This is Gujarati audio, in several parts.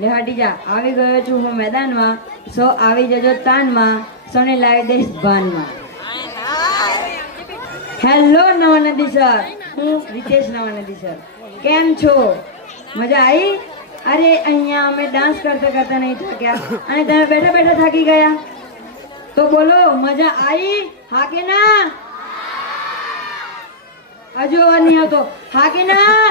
લે હાટી આવી ગયો છું હું મેદાનમાં, સો આવી જજો તાનમાં, સોને લાવી દઈશ ભાનમાં. હેલો નવાનદી સર હું રીતેશ નવાનદી સર કેમ છો? મજા આવી અરે અહીંયા અમે ડાન્સ કરતા કરતા નહીં થાક્યા. અને તમે બેઠા બેઠા થાકી ગયા. તો બોલો, મજા આવી હા કે ના? હજુ અવાજ નહીં આવતો. હા કે ના?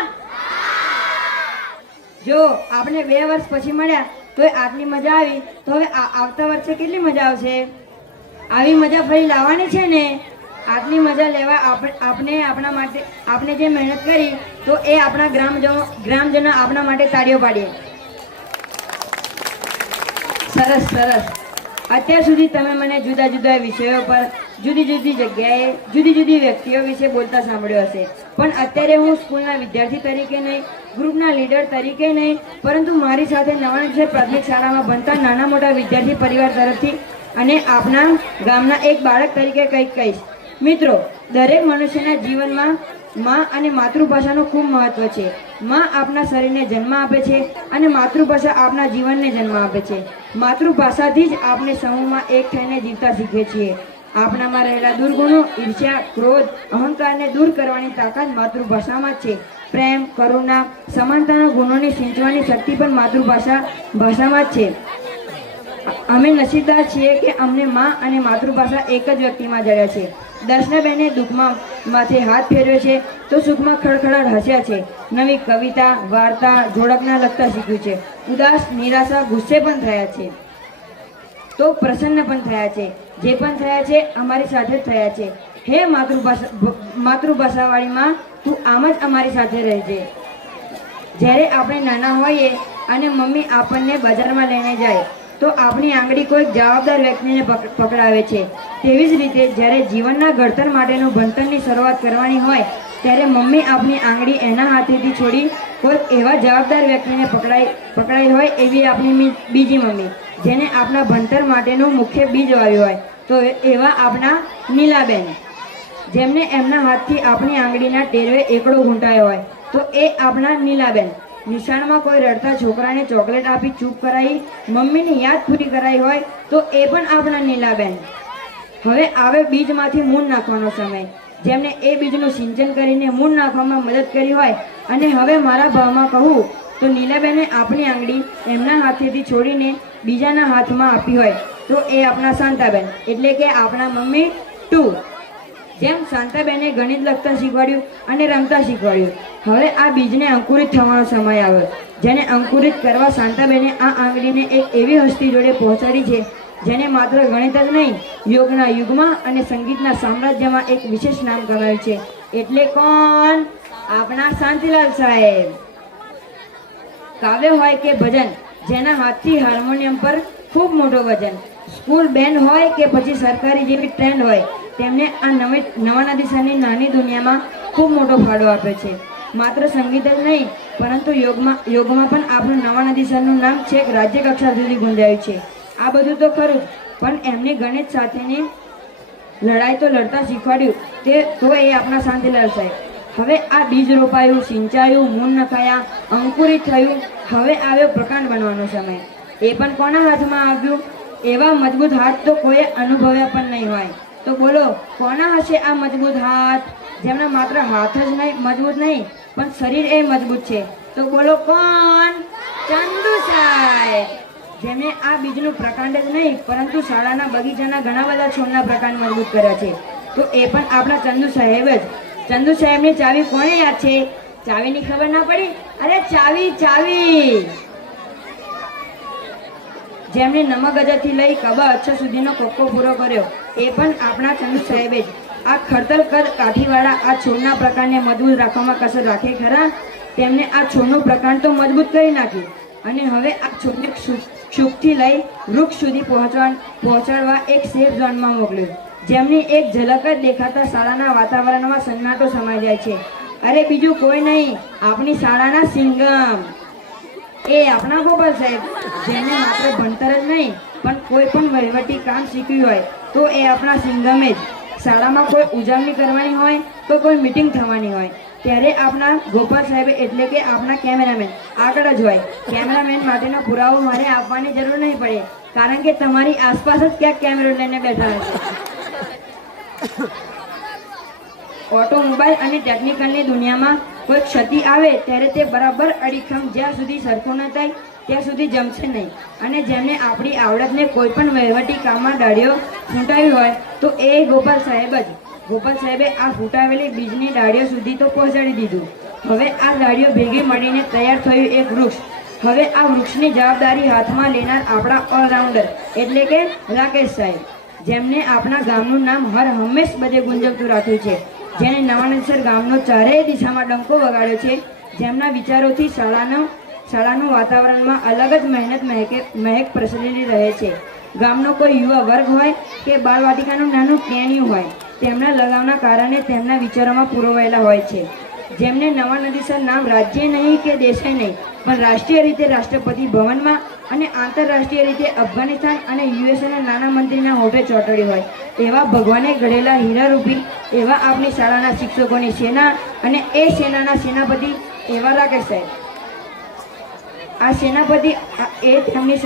જો આપણે બે વર્ષ પછી મળ્યા, તો આટલી મજા આવી. તો હવે આવતા વર્ષે કેટલી મજા આવશે? આવી મજા ફરી લાવવાની છે ને? આટલી મજા લેવા આપણે આપણા માટે આપણે જે મહેનત કરી, તો એ આપણા ગ્રામજનો ગ્રામજનો આપણા માટે તાળીઓ પાડીએ. સરસ સરસ. અત્યાર સુધી તમે મને જુદા જુદા વિષયો પર જુદી જુદી જગ્યાએ જુદી જુદી વ્યક્તિઓ વિશે બોલતા સાંભળ્યો હશે. પણ અત્યારે હું સ્કૂલના વિદ્યાર્થી તરીકે નહીં, ગ્રુપના લીડર તરીકે નહીં, પરંતુ મારી સાથે નવાણસે પ્રાથમિક શાળામાં ભણતા નાના મોટા વિદ્યાર્થી પરિવાર તરફથી અને આપના ગામના એક બાળક તરીકે કંઈક કહીશ. મિત્રો, દરેક મનુષ્યના જીવનમાં માં અને માતૃભાષાનું ખૂબ મહત્વ છે. માં આપના શરીરને જન્મ આપે છે અને માતૃભાષા આપના જીવનને જન્મ આપે છે. માતૃભાષાથી જ આપણે સમૂહમાં એક થઈને જીવતા શીખીએ છીએ. આપણામાં રહેલા દુર્ગુણો, ઈર્ષ્યા, ક્રોધ, અહંકારને દૂર કરવાની તાકાત માતૃભાષામાં છે. પ્રેમ, કરુણા, સમાનતાના ગુણોને સિંચવાની શક્તિ પણ માતૃભાષા, ભાષામાં જ છે. અમે નસીબદાર છીએ કે અમને માં અને માતૃભાષા એક જ વ્યક્તિમાં જડ્યા છે. દર્શનાબેને દુઃખમાં માથે હાથ ફેરવ્યો છે, તો સુખમાં ખડખડાટ હસ્યા છે. નવી કવિતા, વાર્તા, જોડકના લખતા શીખ્યું છે. ઉદાસ, નિરાશા, ગુસ્સે પણ થયા છે. તો પ્રસન્ન પણ થયા છે. જે પણ થયા છે, અમારી સાથે જ થયા છે. હે માતૃભાષા, માતૃભાષાવાળીમાં, તું આમ જ અમારી સાથે રહેજે. જ્યારે આપણે નાના હોઈએ અને મમ્મી આપણને બજારમાં લઈને જાય, તો આપણી આંગળી કોઈક જવાબદાર વ્યક્તિને પકડાવે છે. તેવી જ રીતે જ્યારે જીવનના ઘડતર માટેનું ભણતરની શરૂઆત કરવાની હોય, ત્યારે મમ્મી આપણી આંગળી એના હાથેથી છોડી કોઈ એવા જવાબદાર વ્યક્તિને પકડાઈ પકડાઈ હોય એવી આપણી બીજી મમ્મી, જેને આપણા ભણતર માટેનું મુખ્ય બીજ વાવ્યું હોય. તો એવા આપણા નીલાબેન. જેમને એમના હાથથી આપણી આંગળીના ટેરવે એકડો ઘૂંટાયો હોય, તો એ આપણા નીલાબેન. નિશાળમાં કોઈ રડતા છોકરાને ચોકલેટ આપી ચૂપ કરાવી મમ્મીની યાદ પૂરી કરાવી હોય, તો એ પણ આપણા નીલાબેન. હવે આવે બીજમાંથી મૂળ નાખવાનો સમય. જેમને એ બીજનું સિંચન કરીને મૂળ નાખવામાં મદદ કરી હોય, અને હવે મારા ભાવમાં કહું, તો નીલાબેને આપણી આંગળી એમના હાથેથી છોડીને બીજાના હાથમાં આપી હોય. તો એ આપણા શાંતાબેન. એટલે કે આપણા મમ્મી ટુ. જેમ શાંતાબેને ગણિત લખતા શીખવાડ્યું અને રમતા શીખવાડ્યું. હવે આ બીજને અંકુરિત થવાનો સમય આવ્યો. જેને અંકુરિત કરવા શાંતાબેને આ આંગળીને એક એવી હસ્તી જોડે પહોંચાડી છે, જેને માત્ર ગણિત જ નહીં, યોગના યુગમાં અને સંગીતના સામ્રાજ્યમાં એક વિશેષ નામ કમાયું છે. એટલે કોણ? આપણા શાંતિલાલ સાહેબ. કાવ્ય હોય કે ભજન? જેના હાથથી હાર્મોનિયમ પર ખૂબ મોટો વજન. સ્કૂલ બેન્ડ હોય કે પછી સરકારી જેવી ટ્રેન્ડ હોય, તેમને આ નવી, નવાના દિશાની નાની દુનિયામાં ખૂબ મોટો ફાળો આપે છે. માત્ર સંગીત જ નહીં, પરંતુ યોગમાં યોગમાં પણ આપણું નવા નદીસરનું નામ છેક રાજ્ય કક્ષા સુધી ગુંજાયું છે. આ બધું તો ખરું પણ એમની ગણિત સાથેની લડાઈ તો લડતા શીખવાડ્યું, તે તો એ આપણા શાંતિલાલ સાહેબ. હવે આ બીજ રોપાયું, સિંચાયું મૂળ નખાયા, અંકુરિત થયું હવે આવ્યો પ્રકાંડ બનવાનો સમય. એ પણ કોના હાથમાં આવ્યું? એવા મજબૂત હાથ તો કોઈએ અનુભવ્યા પણ નહીં હોય. તો બોલો, કોના હશે આ મજબૂત હાથ? જેમના માત્ર હાથ જ નહીં, મજબૂત નહીં, પણ શરીર એ મજબૂત છે. તો બોલો, કોણ? ચંદુ સાહેબ. જેમણે આ બીજનું પ્રકાંડ જ નહીં, પરંતુ શાળાના બગીચાના ઘણા બધા છોડના પ્રકાંડ મજબૂત કર્યા છે. તો એ પણ આપણા ચંદુ સાહેબ જ. ચંદુ સાહેબની ચાવી કોણે યાદ છે? ચાવીની ખબર ના પડી? અરે ચાવી ચાવી. જેમણે નમક ગજાથી લઈ કબા અચ્છા સુધીનો કોકો પૂરો કર્યો, એ પણ આપણા ચંદ સાહેબે જ. આ ખડતલ કર કાઠીવાળા આ છોડના પ્રકારને મજબૂત રાખવામાં કસર રાખે ખરા? તેમને આ છોડનું પ્રકાંડ તો મજબૂત કરી નાખ્યું. અને હવે આ છોડને ક્ષુ- ક્ષુભથી લઈ વૃક્ષ સુધી પહોંચવા પહોંચાડવા એક સેફ ઝોનમાં મોકલ્યું. જેમની એક ઝલક જ દેખાતા શાળાના વાતાવરણમાં સન્નાટો સમાઈ જાય છે. અરે બીજું કોઈ નહીં આપણી શાળાના સિંગમ. એ આપણા ગોપાલ સાહેબ જેને માત્ર ભણતર જ નહીં, પણ કોઈ પણ વહીવટી કામ શીખ્યું હોય, તો એ આપણા સિંગમે જ. શાળામાં કોઈ ઉજવણી કરવાની હોય, તો કોઈ મિટિંગ થવાની હોય. ત્યારે આપણા ગોપાલ સાહેબ એટલે કે આપણા કેમેરામેન આગળ જ હોય. કેમેરામેન માટેનો પુરાવો મારે આપવાની જરૂર નહીં પડે, કારણ કે તમારી આસપાસ જ ક્યાંક કેમેરો લઈને બેઠા હશે ઓટોમોબાઈલ અને ટેકનિકલની દુનિયામાં કોઈ ક્ષતિ આવે ત્યારે તે બરાબર અડીખમ જ્યાં સુધી સરખું ન થાય, ત્યાં સુધી જમશે નહીં. અને જેમને આપણી આવડતને કોઈ પણ વહીવટી કામમાં ડાળીઓ ફૂંટાવી હોય, તો એ ગોપાલ સાહેબ જ. ગોપાલ સાહેબે આ ફૂંટાવેલી બીજની ડાળીઓ સુધી તો પહોંચાડી દીધું. હવે આ ડાળીઓ ભેગી મળીને તૈયાર થયું એક વૃક્ષ. હવે આ વૃક્ષની જવાબદારી હાથમાં લેનાર આપણા ઓલરાઉન્ડર, એટલે કે રાકેશ સાહેબ. જેમને આપણા ગામનું નામ હર હંમેશ બધે ગુંજવતું રાખ્યું છે. જેણે નવાનંદસર ગામનો ચારેય દિશામાં ડંકો વગાડ્યો છે. જેમના વિચારોથી શાળાનો, શાળાનું વાતાવરણમાં અલગ જ મહેનત મહેકે, મહેક પ્રસરેલી રહે છે. ગામનો કોઈ યુવા વર્ગ હોય કે બાળવાટિકાનું નાનું ટેણિયું હોય, તેમના લગાવના કારણે તેમના વિચારોમાં પુરોવાયેલા હોય છે. જેમને નવા નદીસર નામ રાજ્ય નહીં કે દેશે નહીં, પણ રાષ્ટ્રીય રીતે રાષ્ટ્રપતિ ભવનમાં અને આંતરરાષ્ટ્રીય રીતે અફઘાનિસ્તાન અને યુએસએના નાના મંત્રીના હોઠે ચોંટડી હોય, એવા ભગવાને ઘડેલા હીરારૂપી, એવા આપણી શાળાના શિક્ષકોની સેના અને એ સેનાના સેનાપતિ એવા રાકેશ સાહેબ. આ સેનાપતિ એ તેમની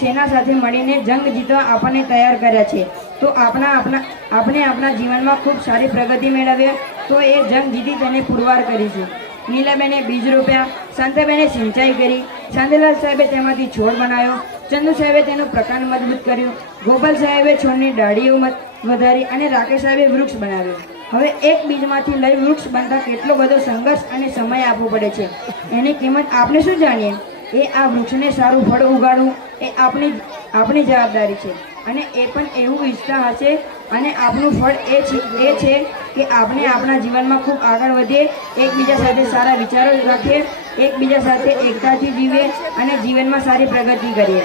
સેના સાથે મળીને જંગ જીતવા આપણને તૈયાર કર્યા છે. તો આપણા આપણા આપણે આપણા જીવનમાં ખૂબ સારી પ્રગતિ મેળવીએ તો એ જંગ જીતી તેને પુરવાર કરીશું નીલાબેને બીજ રોપ્યા શાંતાબેને સિંચાઈ કરી. ચાંદલાલ સાહેબે તેમાંથી છોડ બનાવ્યો. ચંદુ સાહેબે તેનું પ્રકાંડ મજબૂત કર્યું. ગોપાલ સાહેબે છોડની ડાળીઓ વધારી અને રાકેશ સાહેબે વૃક્ષ બનાવ્યું. હવે એક બીજમાંથી લઈ વૃક્ષ બનતા કેટલો બધો સંઘર્ષ અને સમય આપવો પડે છે. એની કિંમત આપણે શું જાણીએ? એ આ વૃક્ષને સારું ફળ ઉગાડવું એ આપણી આપણી જવાબદારી છે. અને એ પણ એવું ઈચ્છતા હશે. અને આપણું ફળ એ છે એ છે કે આપણે આપણા જીવનમાં ખૂબ આગળ વધીએ એકબીજા સાથે સારા વિચારો રાખીએ એકબીજા સાથે એકતાથી જીવીએ અને જીવનમાં સારી પ્રગતિ કરીએ.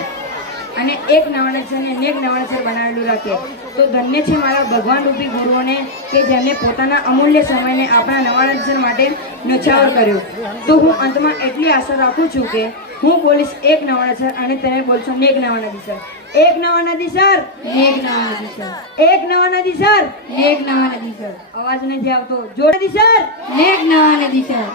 અને એક નવાણસરને અનેક નવાણસર બનાવેલું રાખે. તો ધન્ય છે મારા ભગવાન રૂપી ગુરુઓને કે જેમને પોતાના અમૂલ્ય સમયને આપણા નવાણસર માટે ન્યોછાવર કર્યો. તો હું અંતમાં એટલી આશા રાખું છું કે હું બોલીશ એક નવાણસર અને તમે બોલશો નેક નવા દી સર એક નવા દી સર નેક નવા દી સર એક નવા દી સર નેક નવા દી સર અવાજ નથી આવતો. જોડે દી સર નેક નવા દી સર